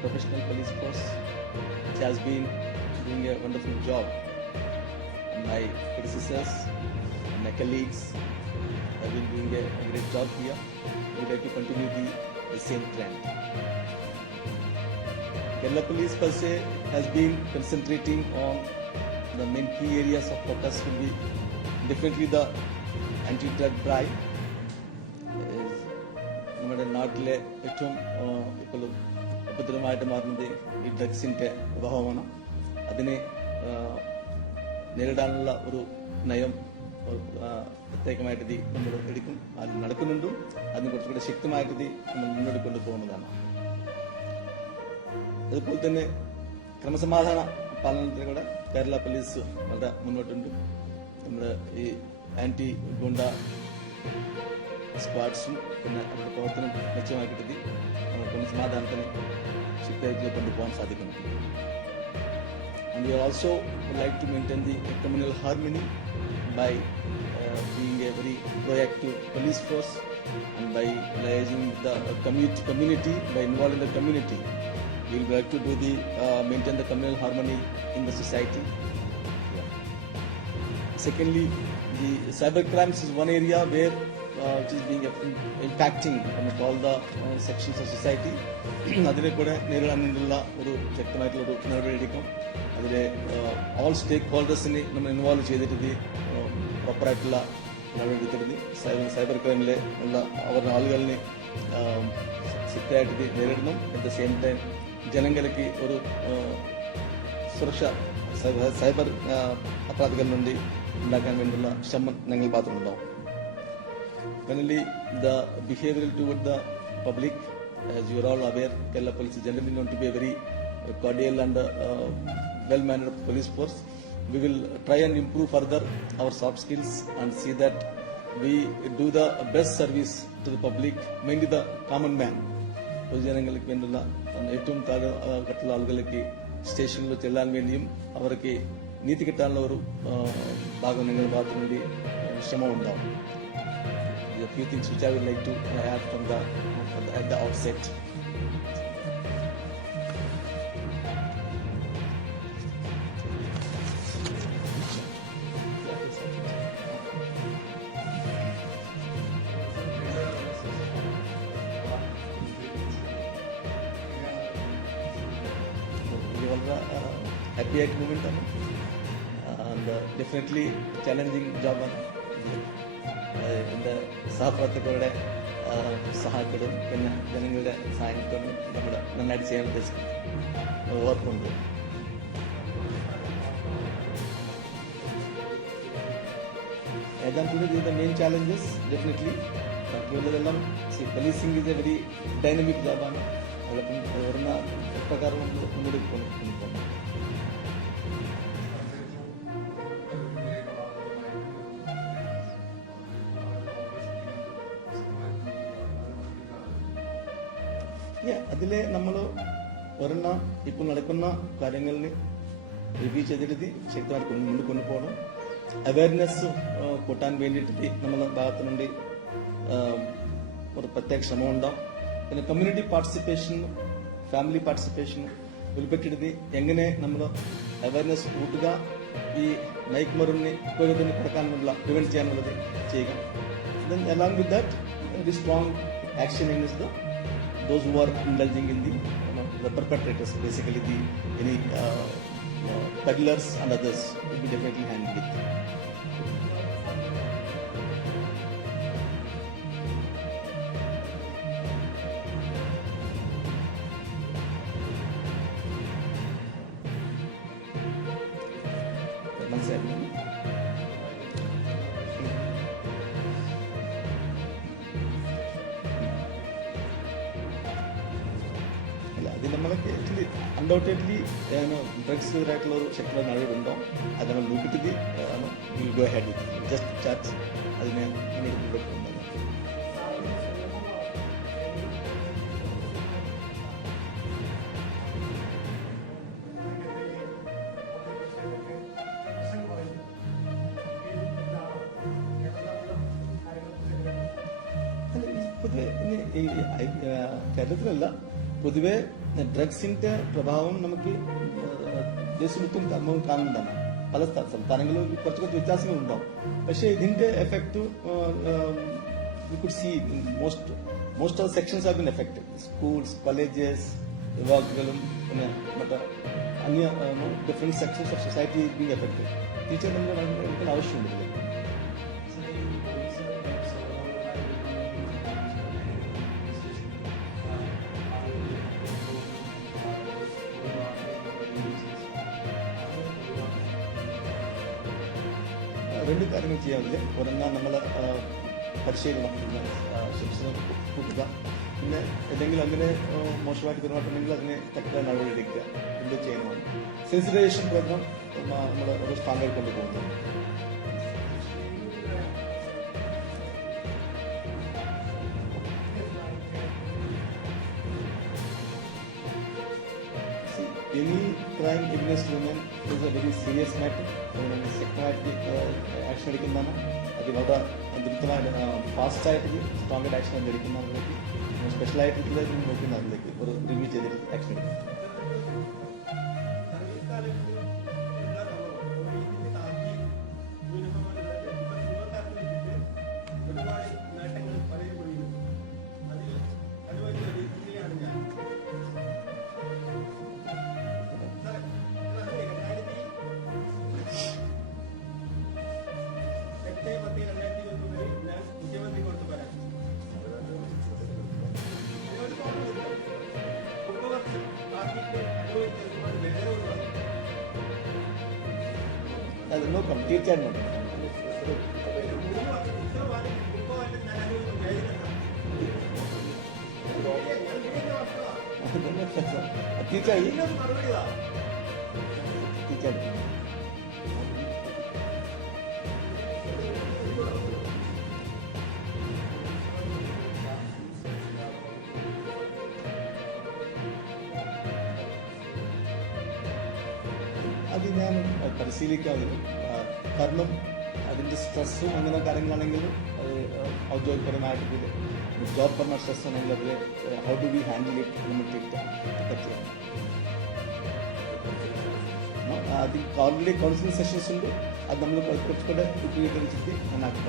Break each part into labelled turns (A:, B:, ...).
A: professional police force which has been doing a wonderful job. My predecessors, my colleagues have been doing a, great job here. We would like to continue the, the same trend. Kerala Police per se has been concentrating on the main key areas of focus will be definitely the anti-drug drive. നമ്മുടെ നാട്ടിലെ ഏറ്റവും ഇപ്പോഴും ഉപദ്രവമായിട്ട് മാറുന്നത് ഈ ഡ്രഗ്സിന്റെ അഭാവമാണ് അതിനെ നേരിടാനുള്ള ഒരു നയം ആ, പ്രത്യേകമായിട്ട് നമ്മൾ എടുക്കും അത് നടക്കുന്നുണ്ടും. അതിന് കുറച്ചുകൂടെ ശക്തമായിട്ട് ഇത് നമ്മൾ മുന്നോട്ട് കൊണ്ടുപോകുന്നതാണ്. അതുപോലെ തന്നെ ക്രമസമാധാന പാലനത്തിന് കൂടെ കേരള പോലീസ് വളരെ മുന്നോട്ടുണ്ട് നമ്മുടെ ഈ ആന്റി ഗുണ്ട സ്ക്വാഡ്സും പിന്നെ അവരുടെ പ്രവർത്തനം മെച്ചമാക്കിയിട്ട് നമ്മൾ ക്രമസമാധാനത്തിന് ശക്തിയായിട്ട് കൊണ്ടുപോകാൻ സാധിക്കുന്നു And we also would like to maintain the communal harmony by uh, being a very proactive police force and by liaising with the uh, community, by involving the community. We work to do the uh, maintain the communal harmony in the society. Secondly, the cyber crimes is one area where uh, which is being uh, impacting almost all the uh, sections of society. അതിനെ കൂടെ നേരിടാൻ വേണ്ടിയുള്ള ഒരു ശക്തമായിട്ടുള്ള ഒരു നടപടിയെടുക്കും അതിലെ all സ്റ്റേക്ക് ഹോൾഡേഴ്സിനെ നമ്മൾ ഇൻവോൾവ് ചെയ്തിട്ട് പ്രോപ്പറായിട്ടുള്ള നടപടി എടുത്തിരുന്നു സൈബർ സൈബർ ക്രൈമിലെ ഉള്ള അവരുടെ ആളുകളിനെ ശക്തിയായിട്ട് നേരിടണം അറ്റ് ദ സെയിം ടൈം ജനങ്ങൾക്ക് ഒരു ആ, സുരക്ഷ സൈബർ- സൈബർ ആ, അപരാധികളിൽ നിന്ന് ഉണ്ടാക്കാൻ വേണ്ടിയുള്ള ശ്രമം ഞങ്ങൾ ഭാഗത്തുനിന്നുണ്ടാവും Finally, the behavioral toward the public, as you are all aware, Kerala Police is generally known to be a very uh, cordial and uh, well-mannered police force. We will try and improve further our soft skills and see that we do the best service to the public, mainly the common man. പൊതുജനങ്ങൾക്ക് വേണ്ടിയുള്ള ഏറ്റവും താഴെ ആ, ഘട്ടത്തിലുള്ള ആളുകൾക്ക് സ്റ്റേഷനിൽ ചെല്ലാൻ വേണ്ടിയും അവർക്ക് നീതി കിട്ടാനുള്ള ഒരു ആ, ഭാഗം നിങ്ങളുടെ ഭാഗത്തു വേണ്ടി ശ്രമം ഉണ്ടാവും a few things which I would like to add from the, from the at the outset. Happy ആയിട്ട് മൂവ്മെന്റ് ആണ് ആൻഡ് ഡെഫിനറ്റ്ലി ചലഞ്ചിങ് ജോബാണ് എൻ്റെ സഹപ്രവർത്തകരുടെ ആ, സഹായത്തോടും പിന്നെ ജനങ്ങളുടെ സഹായത്തോടും നമ്മൾ നന്നായിട്ട് ചെയ്യാൻ ഉദ്ദേശിക്കുന്നു ഓർക്കുന്നുണ്ട് ഏതാണ്ട് ദ മെയിൻ ചാലഞ്ചസ് ഡെഫിനറ്റ്ലി ബാക്കിയുള്ളതെല്ലാം policing is a very dynamic ജോബാണ് അതോടൊപ്പം വരുന്ന പ്രകാരം നമ്മൾ മുന്നോട്ട് കൊണ്ടുപോകണം അതിലെ നമ്മൾ ഒരെണ്ണം ഇപ്പോൾ നടക്കുന്ന കാര്യങ്ങളിൽ റിവ്യൂ ചെയ്തിട്ട് ശക്തമായിട്ട് കൊണ്ട് മുന്നോട്ട് കൊണ്ടുപോകണം അവയർനെസ് കൂട്ടാൻ വേണ്ടിയിട്ട് നമ്മുടെ ഭാഗത്തു നിന്ന് ഒരു പ്രത്യേക ശ്രമം ഉണ്ടാവും പിന്നെ കമ്മ്യൂണിറ്റി പാർട്ടിസിപ്പേഷൻ ഫാമിലി പാർട്ടിസിപ്പേഷൻ ഉൾപ്പെട്ടിട്ട് എങ്ങനെ നമ്മൾ അവയർനെസ് കൂട്ടുക ഈ മയക്കുമരുന്നിന് ഉപയോഗത്തിന് കൊടുക്കാനുള്ള പ്രിവെന്റ് ചെയ്യാനുള്ളത് ചെയ്യുക then along with that very strong action against the those who are indulging in the, you know, the perpetrators, basically the any uh, peddlers and others will be definitely handled with. സിനിമകളൊക്കെ actually undoubtedly drugs എതിരായിട്ടുള്ള ഒരു ശക്തിയുടെ നിലവിലുണ്ടോ അത് നമ്മൾ നോക്കിയിട്ട് will go head just chat അതിനെ അങ്ങനെ കൊണ്ടുപോകുന്നത് പൊതുവെ ഇനി കേരളത്തിലല്ല പൊതുവെ ഡ്രഗ്സിന്റെ പ്രഭാവം നമുക്ക് ദേശമൊട്ടും കർമ്മവും കാണുന്നുണ്ടാണ് പല സ്ഥ- സംസ്ഥാനങ്ങളിലും കുറച്ച് കുറച്ച് വ്യത്യാസങ്ങളുണ്ടാവും. പക്ഷേ ഇതിന്റെ effect could could see most most of sections have been affected schools colleges യുവാക്കളും പിന്നെ മറ്റേ അന്യ different sections of society being affected teacher നമ്മൾ ആവശ്യമുണ്ട്. ഇതിൽ. കാര്യങ്ങൾ ചെയ്യാൻ പറ്റില്ല ഒരെണ്ണം നമ്മൾ പരിശീലനം ശിക്ഷണം കൂട്ടുക. പിന്നെ എന്തെങ്കിലും അങ്ങനെ മോശമായിട്ട് പെരുമാറ്റമുണ്ടെങ്കിൽ അതിനെ തക്കതായ നടപടി എടുക്കുക. എന്ത് ചെയ്യണമെന്ന്. സെൻസിറ്റൈസേഷൻ പ്രോഗ്രാം നമ്മൾ ഒരു സ്റ്റാൻഡേർഡ് കൊണ്ടുപോകുന്നു any crime against women is a very serious matter. അതിന് ശക്തമായിട്ട് ആക്ഷൻ എടുക്കുന്നതാണ് അത് വളരെ ദ്രുതമായിട്ട് ഫാസ്റ്റായിട്ട് സ്ട്രോങ് ആക്ഷൻ എടുക്കുന്ന അതിലേക്ക് സ്പെഷ്യലായിട്ട് ഇതിലേക്ക് നോക്കുന്ന അതിലേക്ക് ഒരു റിവ്യൂ ചെയ്തിട്ട് ആക്ഷൻ എടുക്കും നോക്കാം തീർച്ചയായും അത് ഞാൻ പരിശീലിക്കാതെ കാരണം അതിന്റെ സ്ട്രെസ്സും അങ്ങനെ കാര്യങ്ങളാണെങ്കിൽ അത് ഔദ്യോഗികപരമായിട്ട് ജോബ് പറഞ്ഞ സ്ട്രെസ് ആണെങ്കിൽ അതിൽ how do we handle it നമ്മൾ ചെയ്യാം അത് ഓൾറെഡി കൗൺസിലിംഗ് സെഷൻസ് ഉണ്ട് അത് നമ്മൾ കുറച്ചുകൂടെ ഉപയോഗിച്ചിട്ട് നന്നാക്കി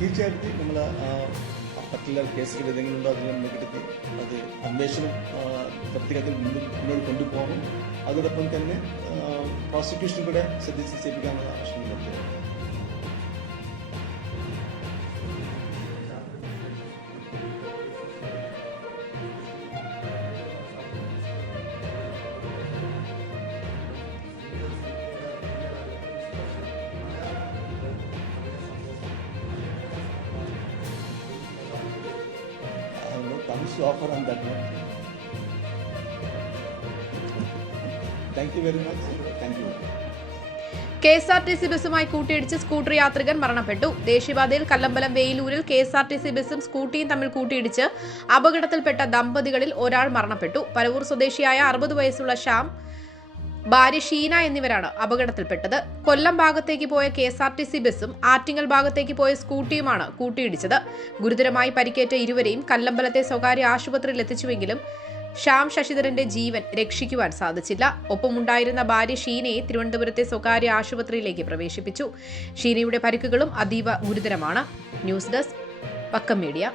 A: തീർച്ചയായിട്ടും നമ്മൾ പർട്ടിക്കുലർ കേസുകൾ ഏതെങ്കിലും ഉണ്ടോ അതിനെ മുൻകിടത്തി അത് അന്വേഷണം പ്രത്യേകത്തിൽ മുന്നോട്ട് കൊണ്ടുപോകണം. അതോടൊപ്പം തന്നെ പ്രോസിക്യൂഷൻ കൂടെ ശ്രദ്ധിച്ച് ചെയ്യിപ്പിക്കാനുള്ള ആവശ്യം നടത്തുക have offer one. Thank you very much. Thank you.
B: K S R T C ബസ്സുമായി കൂട്ടിയിടിച്ച് സ്കൂട്ടർ യാത്രികൻ മരണപ്പെട്ടു ദേശീയപാതയിൽ Kallambalam വെയിലൂരിൽ K S R T C ബസ്സും സ്കൂട്ടിയും തമ്മിൽ കൂട്ടിയിടിച്ച് അപകടത്തിൽപ്പെട്ട ദമ്പതികളിൽ ഒരാൾ മരണപ്പെട്ടു പരവൂർ സ്വദേശിയായ അറുപത് വയസ്സുള്ള ശ്യാം ഭാര്യ ഷീന എന്നിവരാണ് അപകടത്തിൽപ്പെട്ടത്. കൊല്ലം ഭാഗത്തേക്ക് പോയ K S R T C ബസ്സും ആറ്റിങ്ങൽ ഭാഗത്തേക്ക് പോയ സ്കൂട്ടിയുമാണ് കൂട്ടിയിടിച്ചത്. ഗുരുതരമായി പരിക്കേറ്റ ഇരുവരെയും കല്ലമ്പലത്തെ സ്വകാര്യ ആശുപത്രിയിൽ എത്തിച്ചുവെങ്കിലും ശ്യാം ശശിധരന്റെ ജീവൻ രക്ഷിക്കുവാൻ സാധിച്ചില്ല. ഒപ്പമുണ്ടായിരുന്ന ഭാര്യ ഷീനയെ തിരുവനന്തപുരത്തെ സ്വകാര്യ ആശുപത്രിയിലേക്ക് പ്രവേശിപ്പിച്ചു. ഷീനയുടെ പരിക്കുകളും അതീവ ഗുരുതരമാണ്. ന്യൂസ് ഡെസ്ക് പക്കം മീഡിയ.